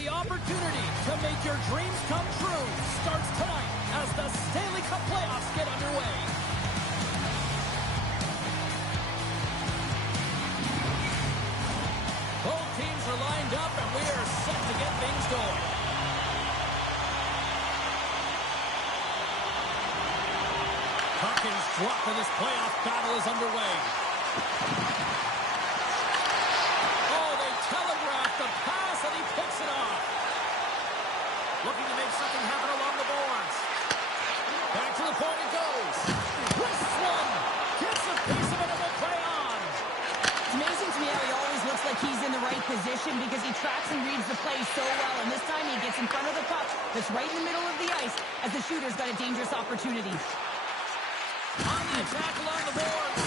The opportunity to make your dreams come true starts tonight as the Stanley Cup playoffs get underway. Both teams are lined up and we are set to get things going. Puck is dropped and this playoff battle is underway. Oh, they telegraphed the pass and he picks it off. Looking to make something happen along the boards. Back to the point it goes. Wrists one. Gets a piece of it and will play on. It's amazing to me how he always looks like he's in the right position because he tracks and reads the play so well. And this time he gets in front of the puck that's right in the middle of the ice as the shooter's got a dangerous opportunity. On the attack along the boards.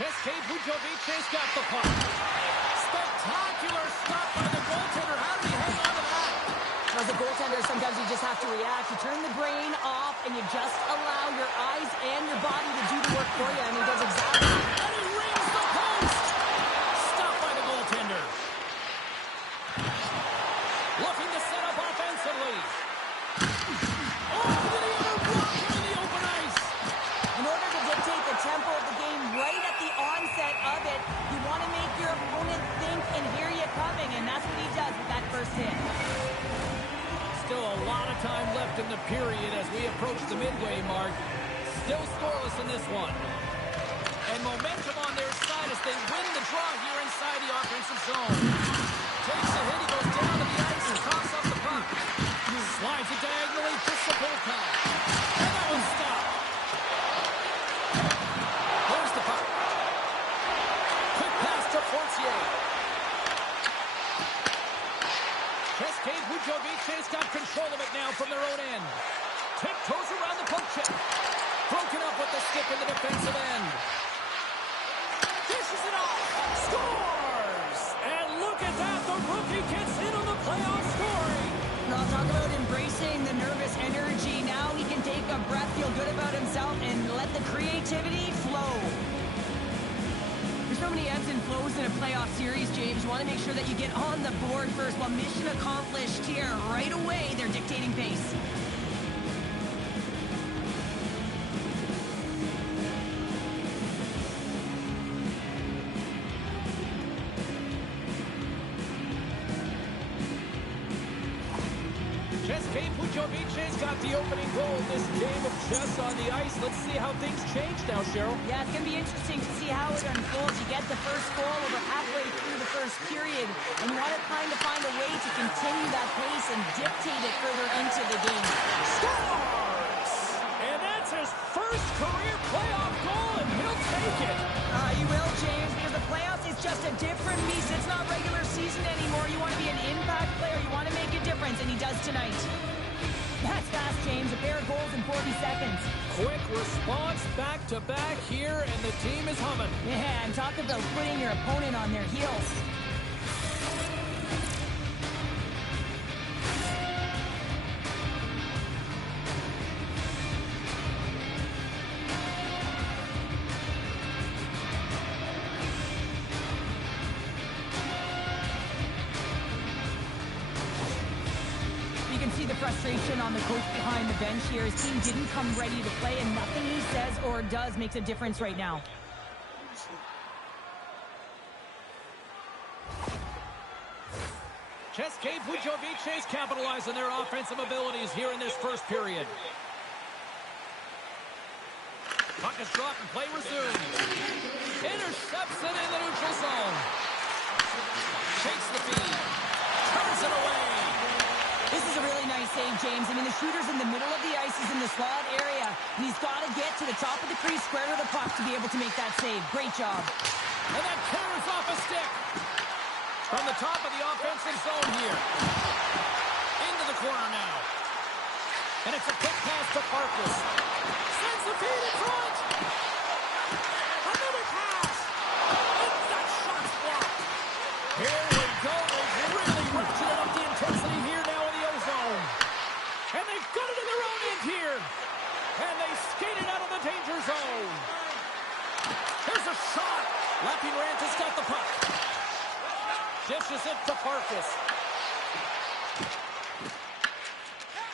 České-Budějovice's got the puck. Spectacular stop by the goaltender. How did he hang on to that? As a goaltender, sometimes you just have to react. You turn the brain off and you just allow your eyes and your body to do the work for you. And he does exactly. And he rings the post. Stopped by the goaltender. Looking to set up offensively. Tempo of the game right at the onset of it. You want to make your opponent think and hear you coming, and that's what he does with that first hit. Still a lot of time left in the period as we approach the midway mark. Still scoreless in this one. And momentum on their side as they win the draw here inside the offensive zone. Takes a hit, he goes down to the ice and coughs up the puck. Slides it diagonally, gets the pull count. And that one's stopped. České-Budějovice's got control of it now from their own end. Tiptoes around the poke check. Broken up with the stick in the defensive end. Dishes it off. Scores! And look at that. The rookie gets in on the playoff scoring. I'll talk about embracing the nervous energy. Now he can take a breath, feel good about himself, and let the creativity flow. There's so many ebbs and flows in a playoff series, James. You want to make sure that you get on the board first. Well, mission accomplished here. Right away, they're dictating pace. České-Budějovice's got the opening goal in this game of chess on the ice. Let's see how things change now, Cheryl. Yeah, it's going to be interesting to see how it unfolds. You get the first goal over halfway through the first period, and you want to kind of find a way to continue that pace and dictate it further into the game. Scores! And that's his first career playoff goal, and he'll take it. You will, James, because the playoffs is just a different beast. It's not regular season anymore. You want to be an impact player. You want to make a difference, and he does tonight. That's fast, James. A pair of goals in 40 seconds. Quick response back-to-back here, and the team is humming. Yeah, and talk about putting your opponent on their heels. Frustration on the coach behind the bench here. His team didn't come ready to play, and nothing he says or does makes a difference right now. České-Budějovice's capitalize on their offensive abilities here in this first period. Puck is dropped and play resumed. Intercepts it in the neutral zone. Takes the feed. Turns it away. This is a really nice save, James. I mean, the shooter's in the middle of the ice. He's in the slot area. And he's got to get to the top of the crease, square to the puck to be able to make that save. Great job. And that carries off a stick. From the top of the offensive zone here. Into the corner now. And it's a quick pass to Parkus. Sends the feed in front. Another pass. And that shot's blocked. Here we go. They've really ratcheted up the intensity here now in the O-zone. And they've got it in their own end here. And they skated out of the danger zone. Here's a shot. Lappeenranta's got the puck. Dishes it to Farkas.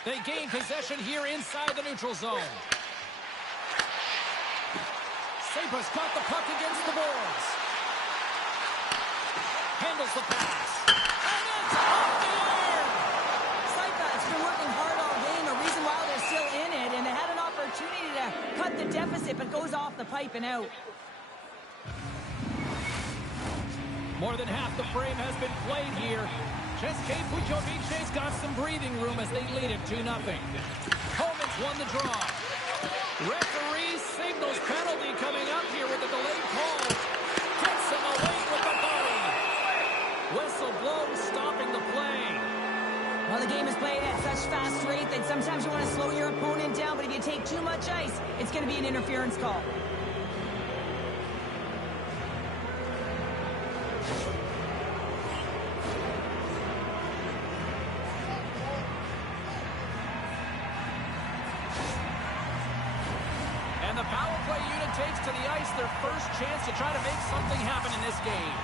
They gain possession here inside the neutral zone. SaiPa's got the puck against the boards. Handles the pass. And it's off the iron! SaiPa has been working hard all game, a reason why they're still in it, and they had an opportunity to cut the deficit, but goes off the pipe and out. More than half the frame has been played here. České-Budějovice's got some breathing room as they lead it 2-0. Holman's won the draw. Referee signals penalty coming up here with a delayed call. Gets him away with the body. Whistle blows, stopping the play. Well, the game is played at such fast rate that sometimes you want to slow your opponent down, but if you take too much ice, it's going to be an interference call. And the power play unit takes to the ice their first chance to try to make something happen in this game.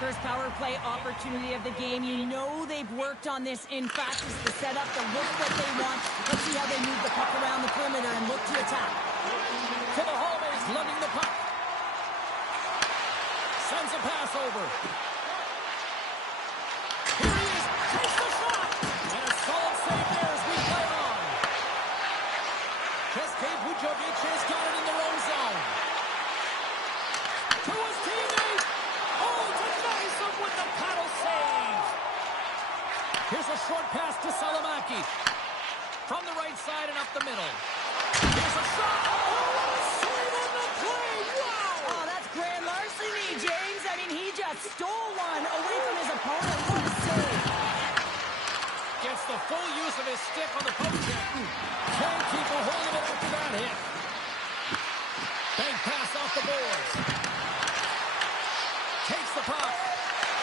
First power play opportunity of the game. You know they've worked on this in practice to set up the look that they want. Let's see how they move the puck around the perimeter and look to attack. To the hallways, lugging the puck. Sends a pass over. Here he is, takes the shot. And a solid save there as we play on. České-Budějovice's got it in their own zone. To his teammate. Oh, denies him with the paddle save. Here's a short pass to Salamaki. From the right side and up the middle. Here's a shot. Oh, save on the play. Wow. Oh, that's grand larceny, James. I mean, he just stole one away from his opponent. What a save. Gets the full use of his stick on the poke check. Can't keep a hold of it after that hit. Bank pass off the boards. Takes the puck.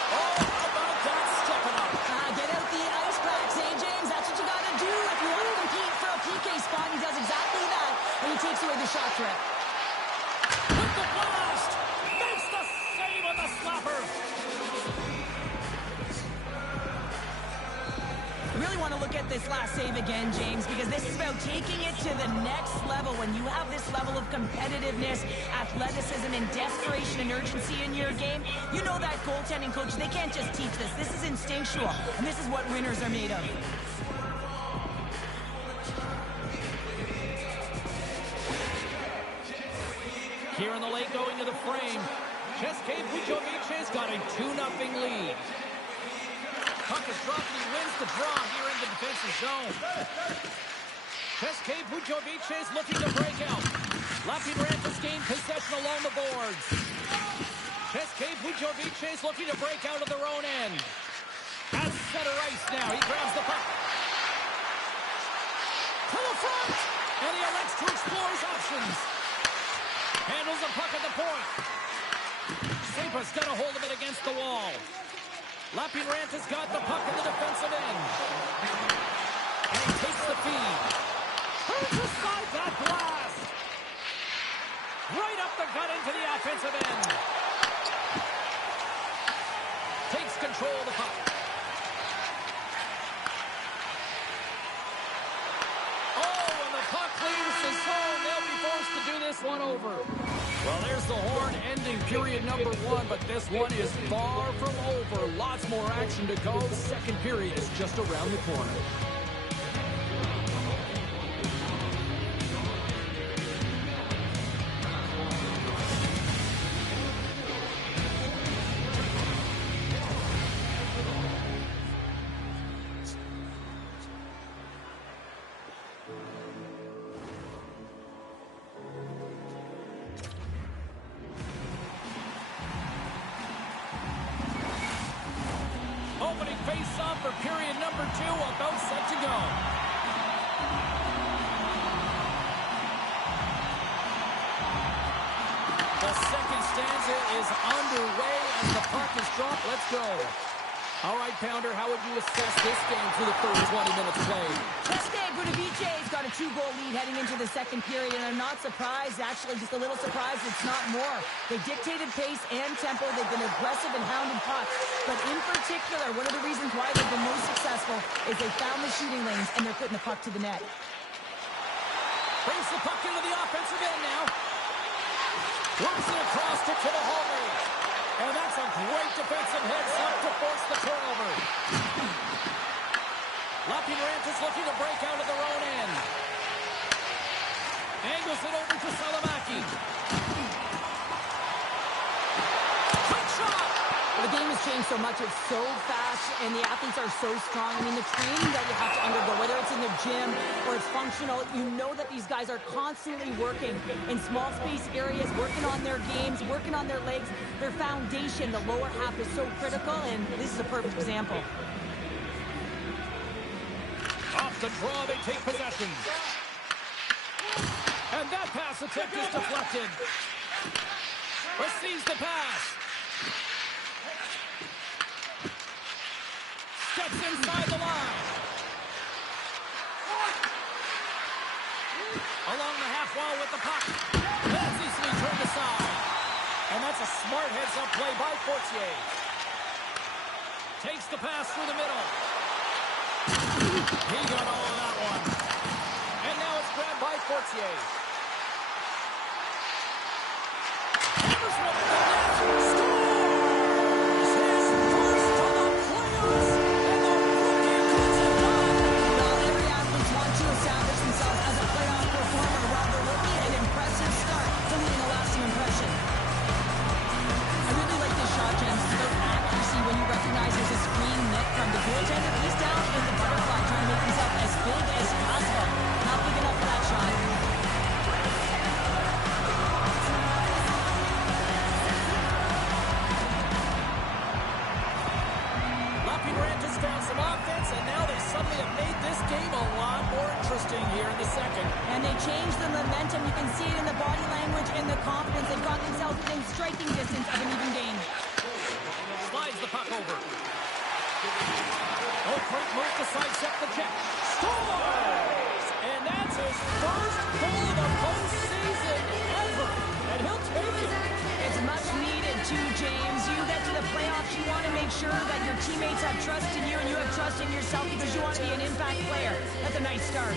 Oh, how about that stepping up? Get out the ice packs, eh, James? That's what you got to do if you want to compete for a PK spot. He does exactly that, and he takes away the shot threat. With the blast. Makes the save on the slapper. Really want to look at this last save again, James, because this is about taking it to the next level. When you have this level of competitiveness, athleticism, and desperation and urgency in your game, you know that goaltending coach, they can't just teach this. This is instinctual, and this is what winners are made of. Here in the late going to the frame, České-Budějovice's got a 2-0 lead. Puck is dropped and he wins the draw here in the defensive zone. České-Budějovice's looking to break out. Lappeenranta's gained possession along the boards. České-Budějovice's looking to break out of their own end. At center ice now, he grabs the puck. To the front! And he elects to explore his options. Handles the puck at the point. SaiPa's got a hold of it against the wall. Lappeenranta's got the puck in the defensive end. And he takes the feed. Turns aside that blast. Right up the gut into the offensive end. Takes control of the puck. Oh, and the puck leaves the zone. They'll be forced to do this one over. Well, there's the horn ending period number 1, but this one is far from over. Lots more action to go. Second period is just around the corner. Opening face-off for period number 2, about set to go. The second stanza is underway as the puck is dropped. Let's go. All right, Pounder, how would you assess this game through the first 20 minutes played? České-Budějovice's got a 2-goal lead heading into the second period, and I'm not surprised, actually just a little surprised it's not more. They dictated pace and tempo. They've been aggressive and hounded pucks. But in particular, one of the reasons why they've been most successful is they found the shooting lanes, and they're putting the puck to the net. Brings the puck into the offensive end now. Works it across to the hallway. And that's a great defensive heads-up to force the turnover. Lappeenranta is looking to break out of their own end. Angles it over to Salamaki. Quick shot! The game has changed so much. It's so fast, and the athletes are so strong. I mean, the training that you have to undergo, whether it's in the gym or it's functional, you know that these guys are constantly working in small space areas, working on their games, working on their legs. Their foundation, the lower half, is so critical, and this is a perfect example. Off the draw, they take possession. And that pass attempt is deflected. Receives the pass. Steps inside the line. Along the half wall with the puck. That's easily turned aside. And that's a smart heads-up play by Fortier. Takes the pass through the middle. He got all of that one. And now it's grabbed by Fortier. Hammers one to the net. Scores! His first of the playoffs. And the rookie gets it done. Well, every athlete wants to establish themselves as a playoff performer. While the rookie, an impressive start, something a lasting impression. I really like this shot, Jen. It's about accuracy when you recognize there's a screen net from the goaltender. He's down in the butterfly trying to make himself as big as possible. Not big enough for that shot. Lappeenranta's found some offense, and now they suddenly have made this game a lot more interesting here in the second. And they changed the momentum. You can see it in the body language and the confidence. They've got themselves within striking distance of an even game. Slides the puck over. Oh, great move to sidestep the check. Scores! And that's his first goal of the postseason ever. And he'll take it. It's much needed too, James. You get to the playoffs, you want to make sure that your teammates have trust in you and you have trust in yourself because you want to be an impact player. That's a nice start.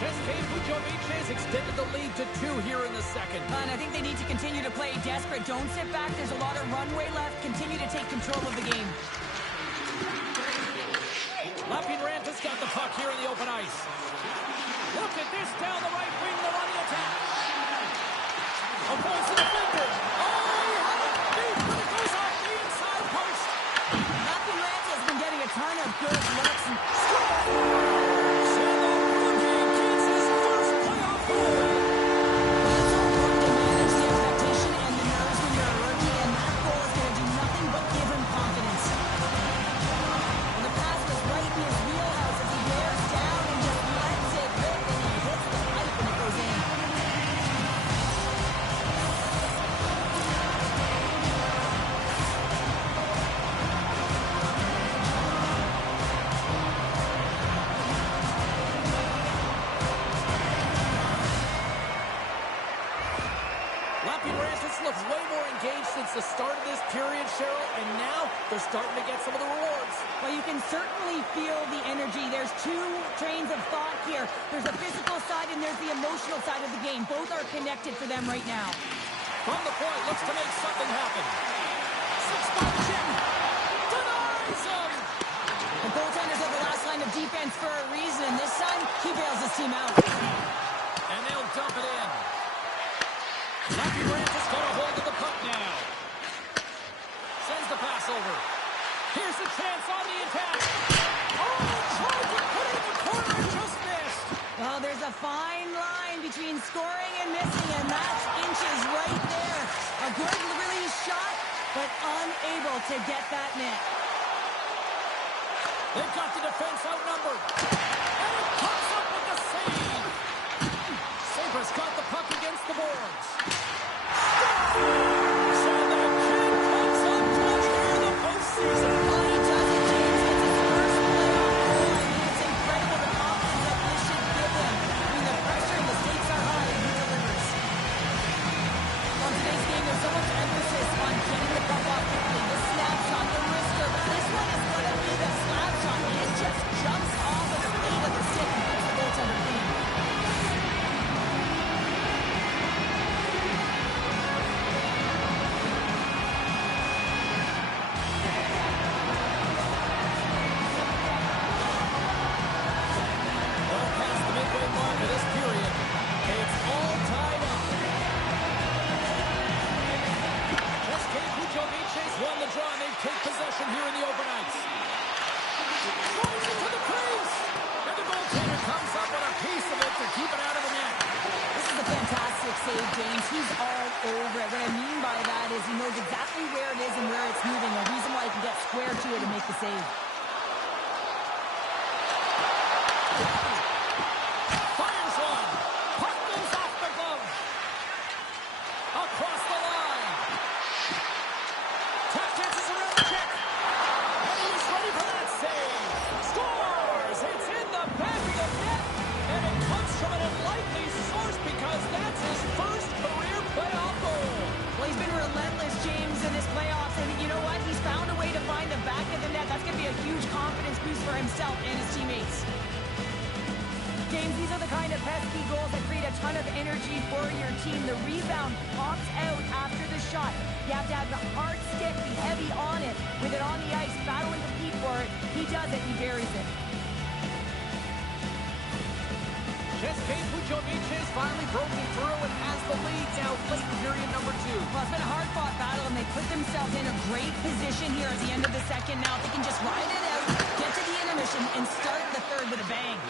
České-Budějovice has extended the lead to 2 here in the second. And I think they need to continue to play desperate. Don't sit back. There's a lot of runway left. Continue to take control of the game. Lappeenranta's got the puck here in the open ice. Look at this down the right wing, they're on the attack. Avoids the defender. Oh, he had it deep, but it goes off the inside post. Lappeenranta has been getting a ton of good looks. And Scores! And the rookie gets his first playoff goal. it's so important to manage the expectation and the nerves when you're a rookie, and that goal is going to do nothing but give him confidence. And the pass was right in his wheelhouse as he wears down and just lets it rip, and he hits the pipe and it goes in. Lappeenranta's looked way more engaged since the start of this period, Cheryl, and now they're starting to get some of the rewards. Well, you can certainly feel the energy. There's two trains of thought here. There's the physical side and there's the emotional side of the game. Both are connected for them right now. From the point, looks to make something happen. 6-5 chip. Denies him! The goaltenders are the last line of defense for a reason, and this time, he bails his team out. And they'll dump it in. Lappeenranta's got a hold of the puck now. Sends the pass over. Here's a chance on the attack. Oh, tried to put it in the corner and just missed. a fine line between scoring and missing, and that's inches right there. A good release shot, but unable to get that net. They've got the defense outnumbered. And it comes up with the save. SaiPa's got the puck against the boards. So the kid comes up clutch here in the postseason. Oh, he does it, James. It's his first playoff goal. I mean, it's incredible the confidence that this should give him. I mean, the pressure and the stakes are high, and he delivers. On today's game, there's so much emphasis on getting the puck off quickly. The snapshot, the wrister, but this one is going to be the slap shot. It just jumps off of the blade of the stick and puts the goaltender clean. Well, past the midway mark of this period, it's all tied up. České-Budějovice won the draw, and they take possession here in the open ice. Drives it to the crease, and the goaltender comes up with a piece of it to keep it out of the net. This is a fantastic save, James. He's all over it. What I mean by that is he knows exactly where it is and where it's moving. A reason why he can get square to it and make the save. Fires one. Puck goes off the glove. Across the line. Tap dances around the check. And he's ready for that save. Scores! It's in the back of the net. And it comes from an unlikely source because that's his first career playoff goal. Well, he's been relentless, James, in this playoffs. And you know what? He's found a way to find the back of the net. That's going to be a huge confidence boost for himself and his teammates. James, these are the kind of pesky goals that create a ton of energy for your team. The rebound pops out after the shot. You have to have the hard stick, be heavy on it. With it on the ice, battling to compete for it. He does it, he buries it. České-Budějovice has finally broken through and has the lead now late in period number 2. Well, it's been a hard-fought battle, and they put themselves in a great position here at the end of the second. Now, if they can just ride it out, get to the intermission, and start the third with a bang.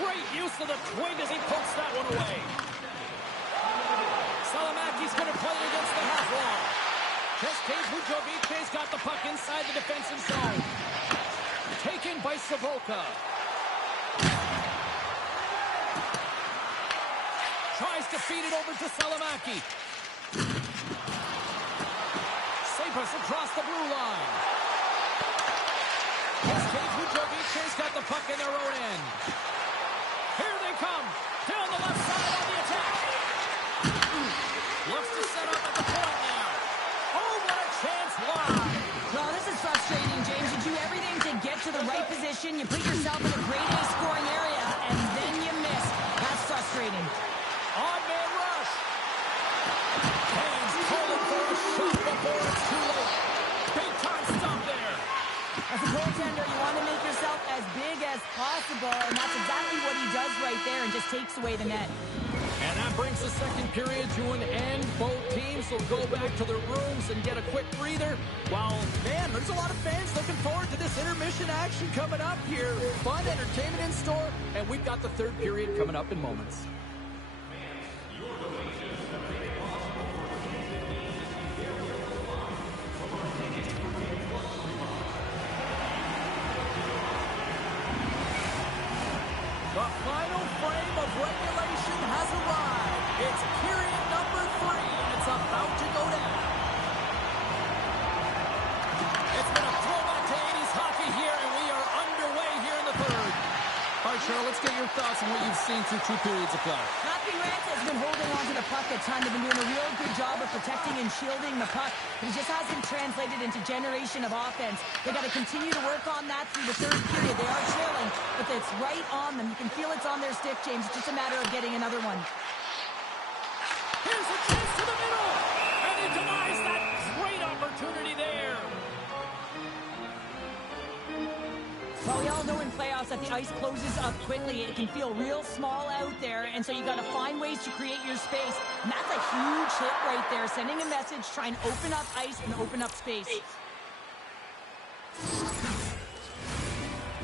Great use of the twig as he pokes that one away. Salamaki's going to play it against the half wall. České-Budějovice's got the puck inside the defensive zone. Taken by Savoka. Tries to feed it over to Salamaki. SaiPa's across the blue line. České-Budějovice's got the puck in their own end. Here they come. Down the left side on the attack. Looks to set up at the point now. Oh, what a chance wide. Well, this is frustrating, James. You do everything to get to the right position. You put yourself in a grade A scoring area, and then you miss. That's frustrating. On-man rush. Kane's calling for a shot before it's too late. Big time stop there. As a goaltender, you want to make yourself as big as possible, and that's exactly what he does right there and just takes away the net. And that brings the second period to an end. Both teams will go back to their rooms and get a quick breather. Well, man, there's a lot of fans looking forward to this intermission action coming up here. Fun entertainment in store, and we've got the third period coming up in moments. The final frame of regulation has arrived. It's period number 3, and it's about to go down. It's been a throwback to 80s hockey here, and we are underway here in the third. All right, Cheryl, let's get your thoughts on what you've seen through 2 periods of play. Lappeenranta has been holding on to the puck a ton. They've been doing a real good job of protecting and shielding the puck. But it just hasn't translated into generation of offense. They got to continue to work on that through the third period. They are trailing, but it's right on them. You can feel it's on their stick, James. It's just a matter of getting another one. Here's a chance to the middle, and he denies that great opportunity there. Well, we all know in playoffs that the ice closes up quickly. It can feel real small out there, and so you got to find ways to create your space. And that's a huge hit right there, sending a message, trying to open up ice and open up space.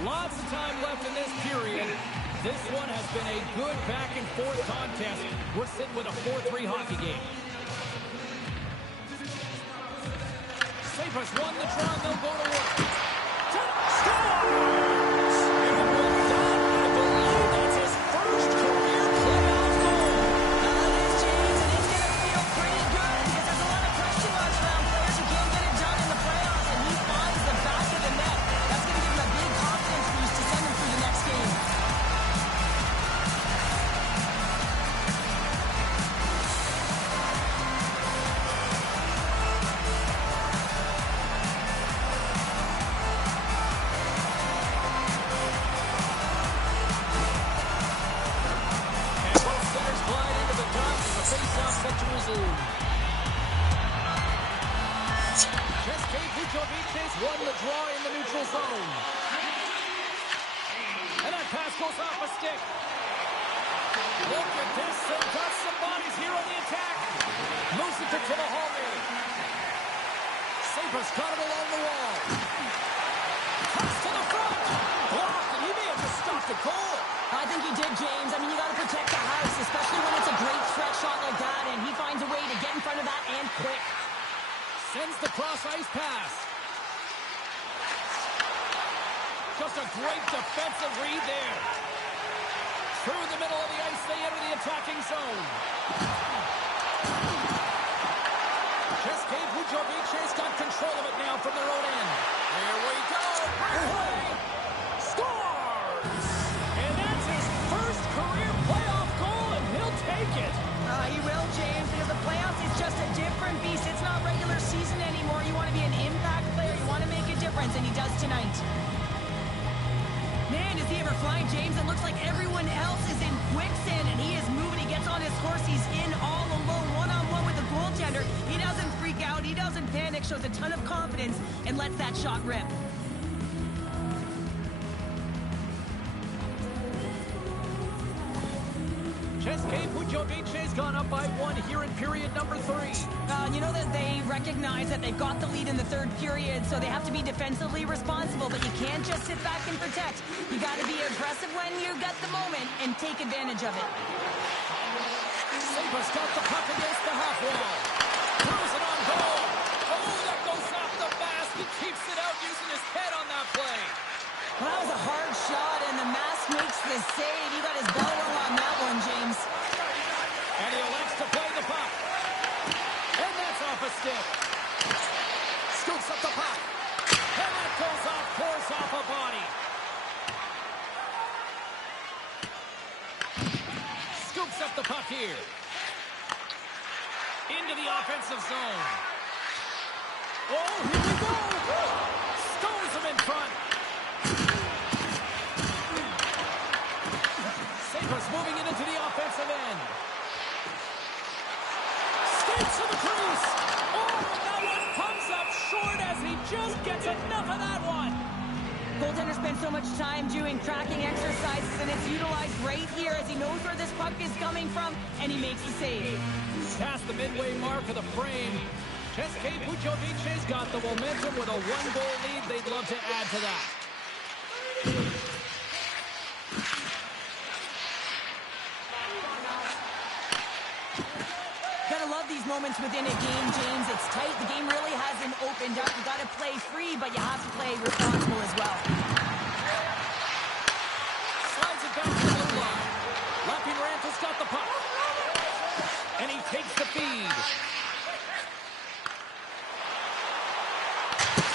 Lots of time left in this period. This one has been a good back-and-forth contest. We're sitting with a 4-3 hockey game. SaiPa's won the draw, and they'll go to work. Scores! And we're done. I believe that's his first career playoff goal. It is, James, and it's going to feel pretty good because there's a lot of question marks around players who can't get it done in the playoffs, and he finds the back of the net. That's going to give him a big confidence boost to send him through the next game. České-Budějovice won the draw in the neutral zone. And that pass goes off a stick. Look at this. They've got some bodies here on the attack. Moves it to the hallway. SaiPa's got it along the wall. Cuts to the front. Blocked, and he may have just stopped the goal. I think he did, James. I mean, you got to protect the house, especially when it's a great stretch shot like that, and he finds a way to get in front of that and quick. Sends the cross-ice pass. Just a great defensive read there. Through the middle of the ice, they enter the attacking zone. České-Budějovice's got control of it now from their own end. Here we go. Breakaway. Scores! And that's his first career playoff goal, and he'll take it. He will, James, because the playoffs is just a different beast. It's not regular season anymore. You want to be an impact player. You want to make a difference, and he does tonight. Man, is he ever flying, James? It looks like everyone else is in quicksand, and he is moving. He gets on his horse. He's in all alone, one-on-one with the goaltender. He doesn't freak out. He doesn't panic. Shows a ton of confidence and lets that shot rip. České-Budějovice's gone up by 1 here in period number 3. You know that they recognize that they've got the lead in the third period, so they have to be defensively responsible, but you can't just sit back and protect. You got to be aggressive when you got the moment and take advantage of it. SaiPa's got the puck against the half wall. Throws it on goal. Oh, that goes off the mask. He keeps it out using his head on that play. Well, that was a hard shot, and the mask makes the save. You got his bell rung on that one, James. And he elects to play the puck. And that's off a stick. Scoops up the puck. And that goes off, pours off a body. Scoops up the puck here. Into the offensive zone. Oh, here we go. Stones him in front. SaiPa's moving it into the offensive end. Skates to the crease. Oh, that one comes up short as he just gets enough of that one. Goaltender spends so much time doing tracking exercises, and it's utilized right here as he knows where this puck is coming from, and he makes the save. Past the midway mark of the frame, České-Budějovice's got the momentum with a 1-goal lead. They'd love to add to that. Gotta love these moments within a game, James. It's tight. The game really hasn't opened up. You gotta play free, but you have to play responsible as well. Slides it back to the blue line. Lappeenranta's got the puck. And he takes the feed.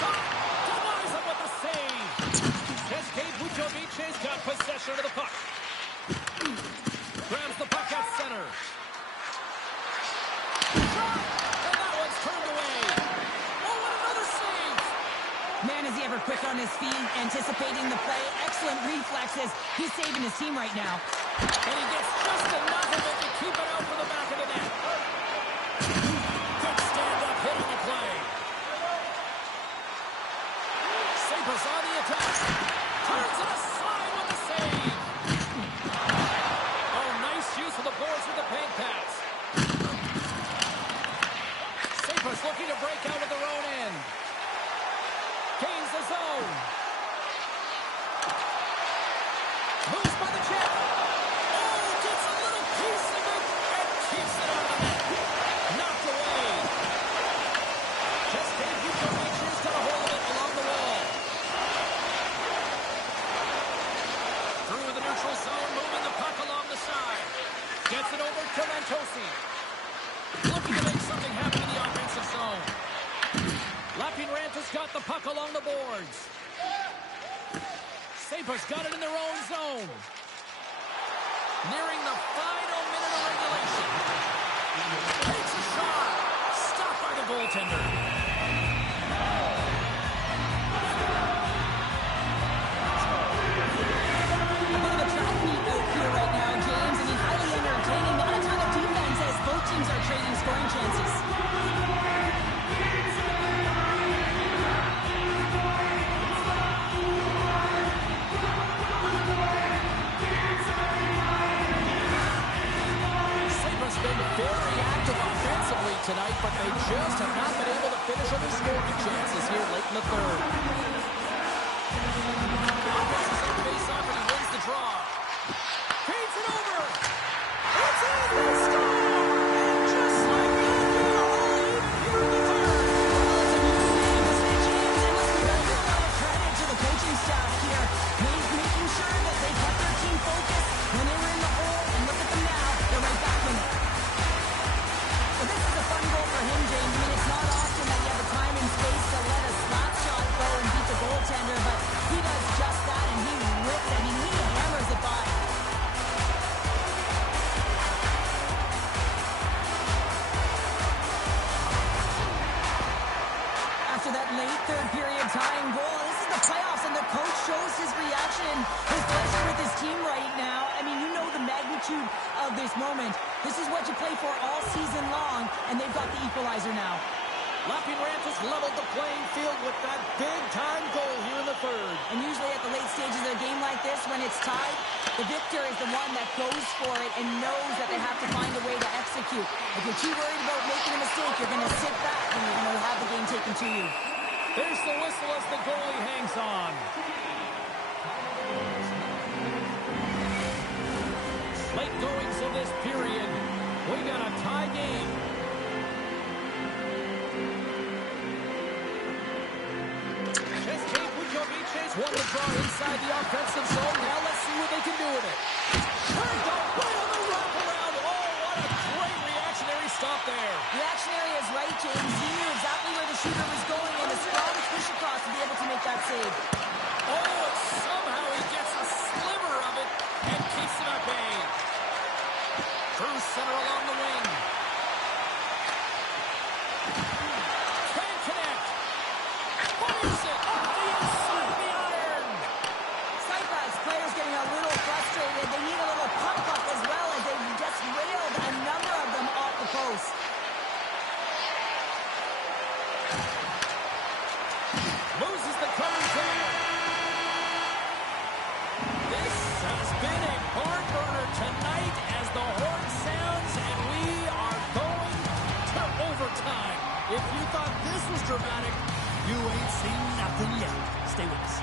Denies him with the save. České-Budějovice's got possession of the puck. Grabs the puck at center. And that one's turned away. Oh, what another save. Man, is he ever quick on his feet, anticipating the play. Excellent reflexes. He's saving his team right now. And he gets just enough of it to keep it out for the back of the net. Good stand-up hit on the play. SaiPa's on the attack. Turns it aside with the save. Oh, nice use of the boards with the paint pass. SaiPa's looking to break out of their own end. Gains the zone. Moves by the check. neutral zone, moving the puck along the side. Gets it over to Lantosi. Looking to make something happen in the offensive zone. Lappeenranta's got the puck along the boards. SaiPa's got it in their own zone. Nearing the final minute of regulation. Takes a shot. Stopped by the goaltender. A bit of a track meet out here right now, James. I mean, highly entertaining. Not a ton of defense as both teams are trading scoring chances. Very active offensively tonight, but they just have not been able to finish on their scoring chances here late in the third. Offense is on face off and he wins the draw. Feeds it over. It's in. They score. And just like that, we are all even here in the third. Well, it's a new game, isn't it, James? And listen, we got to give a lot of credit to the coaching staff here. Making sure that they kept their team focused when they were in the hole. And look at them now. They're right back in it. But this is a fun goal for him, James. I mean, it's not often that you have the time and space to let a slap shot go and beat the goaltender, but he does just that, and he rips it. I mean, he hammers it by. After that late third period tying goal, this is the playoffs, and the coach shows his reaction, his pleasure with his team right now. I mean, you know the magnitude of this moment. This is what you play for all season long, and they've got the equalizer now. Lappeenranta's leveled the playing field with that big-time goal here in the third. And usually at the late stages of a game like this, when it's tied, the victor is the one that goes for it and knows that they have to find a way to execute. If you're too worried about making a mistake, you're going to sit back and you're going to have the game taken to you. There's the whistle as the goalie hangs on. Late goings of this period. We got a tie game. České-Budějovice won the draw inside the offensive zone. Now let's see what they can do with it. Turned out right on the wraparound. Oh, what a great reactionary stop there. Reactionary is right, James. He knew exactly where the shooter was going, and a strong push across to be able to make that save. Oh, and somehow he gets a sliver of it and keeps it at bay. Through center along the wing. Can't connect. Fires it off the inside of the iron. SaiPa's players getting a little frustrated. They need a little pump up as well as they just railed a number of them off the post. Loses the cover zone. This has been a barn burner tonight as the horn sounds and we are going to overtime. If you thought this was dramatic, you ain't seen nothing yet. Stay with us.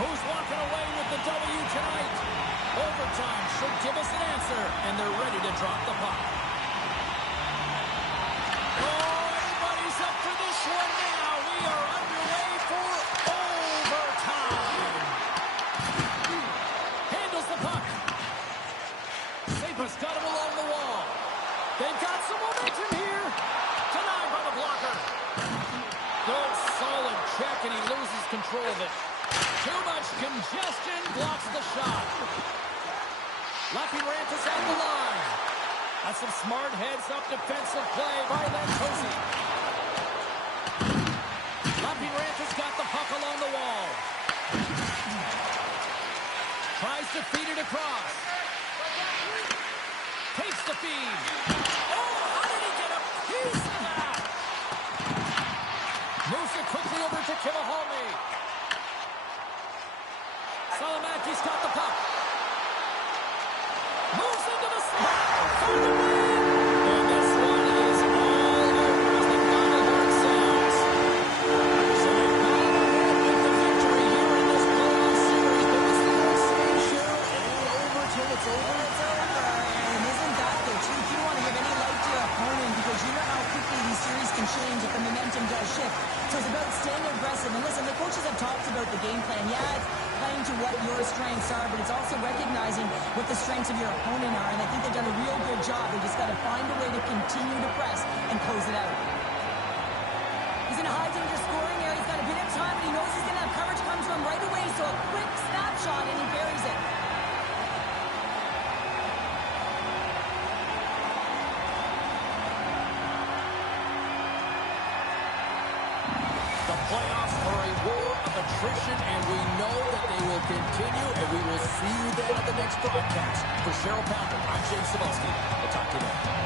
Who's walking away with the W tonight? Overtime should give us an answer, and they're ready to drop the puck. Oh, everybody's up for this one now. We are underway for overtime. Handles the puck. SaiPa's got him along the wall. They've got some momentum here. Denied by the blocker. Good, solid check, and he loses control of it. Too much congestion blocks the shot. Lappeenranta's on the line. That's some smart heads-up defensive play by Lantosi. Lappeenranta's got the puck along the wall. Tries to feed it across. Takes the feed. Oh, how did he get a piece of that? Moves it quickly over to Kimahalme. Salamaki's got the puck. Moves into the slot for the win. coaches have talked about the game plan. Yeah, it's playing to what your strengths are, but it's also recognizing what the strengths of your opponent are, and I think they've done a real good job. They just got to find a way to continue to press and close it out. He's in a high danger scoring area. He's got a bit of time, and he knows he's going to have coverage come to him right away, so a quick snapshot, and he buries it. The playoffs are a war of attrition, and we know that they will continue, and we will see you then at the next broadcast. For Cheryl Pounder, I'm James Cebulski. We'll talk to you then.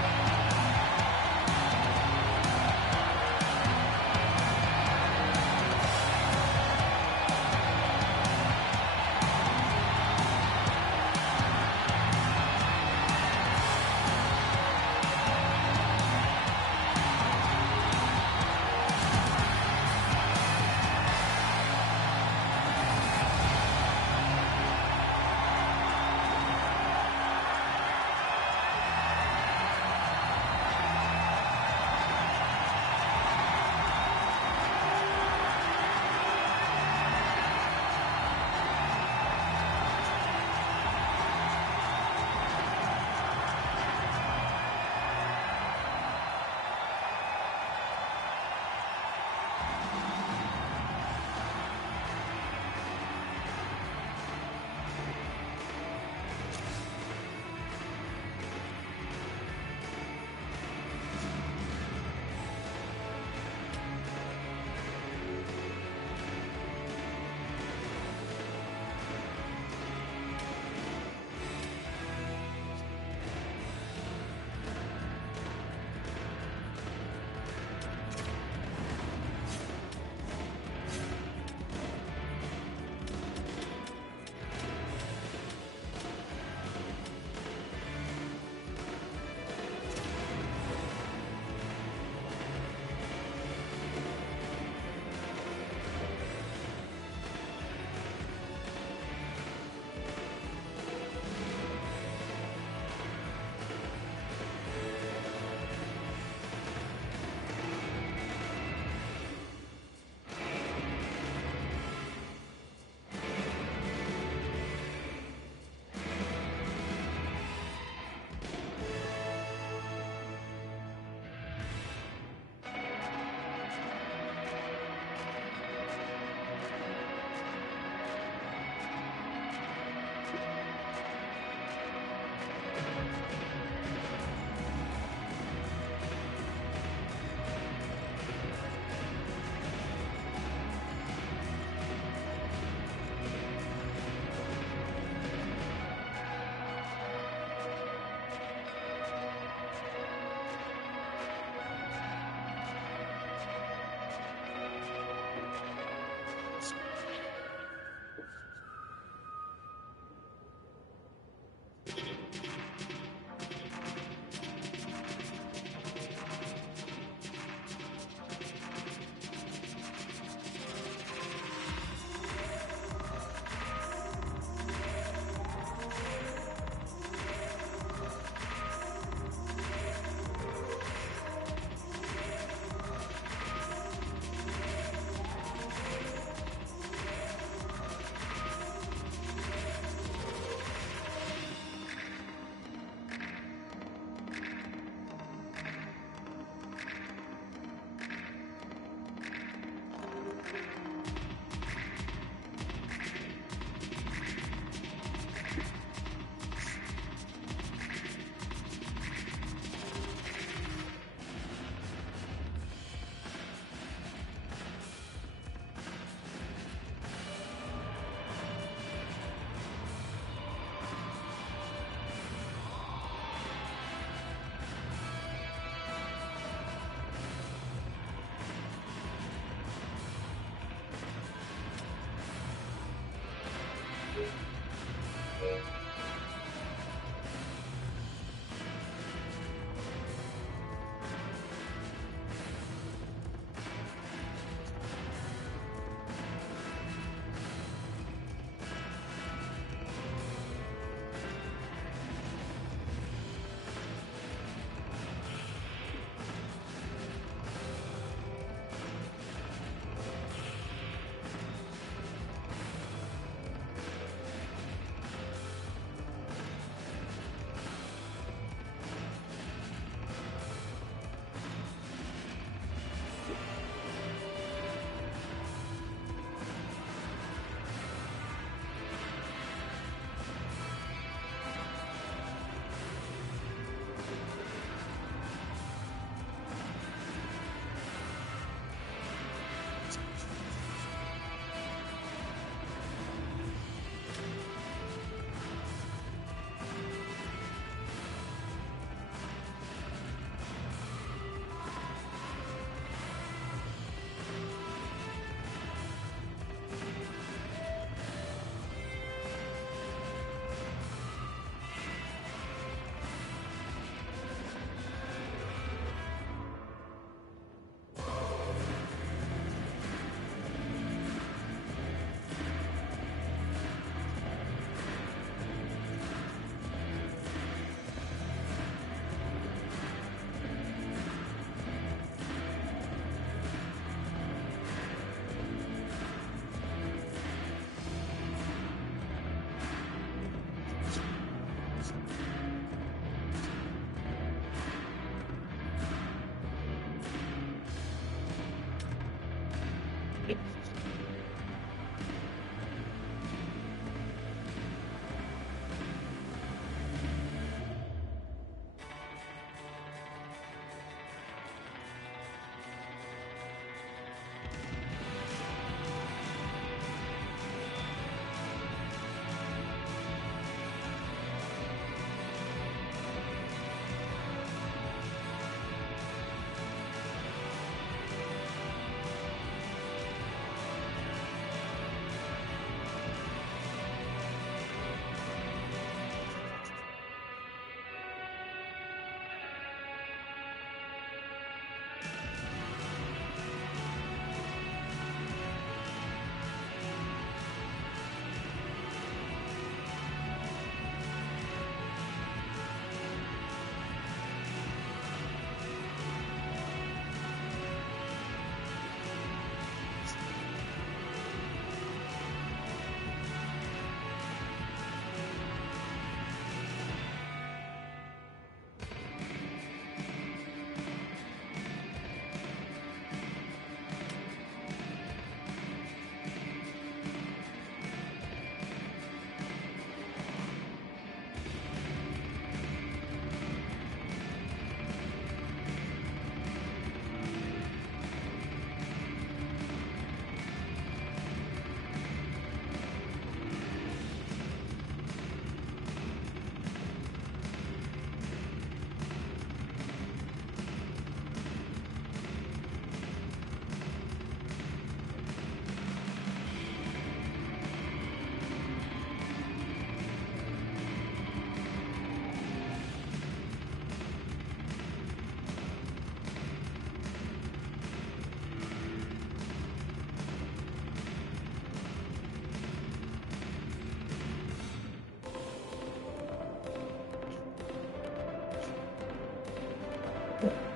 Yeah.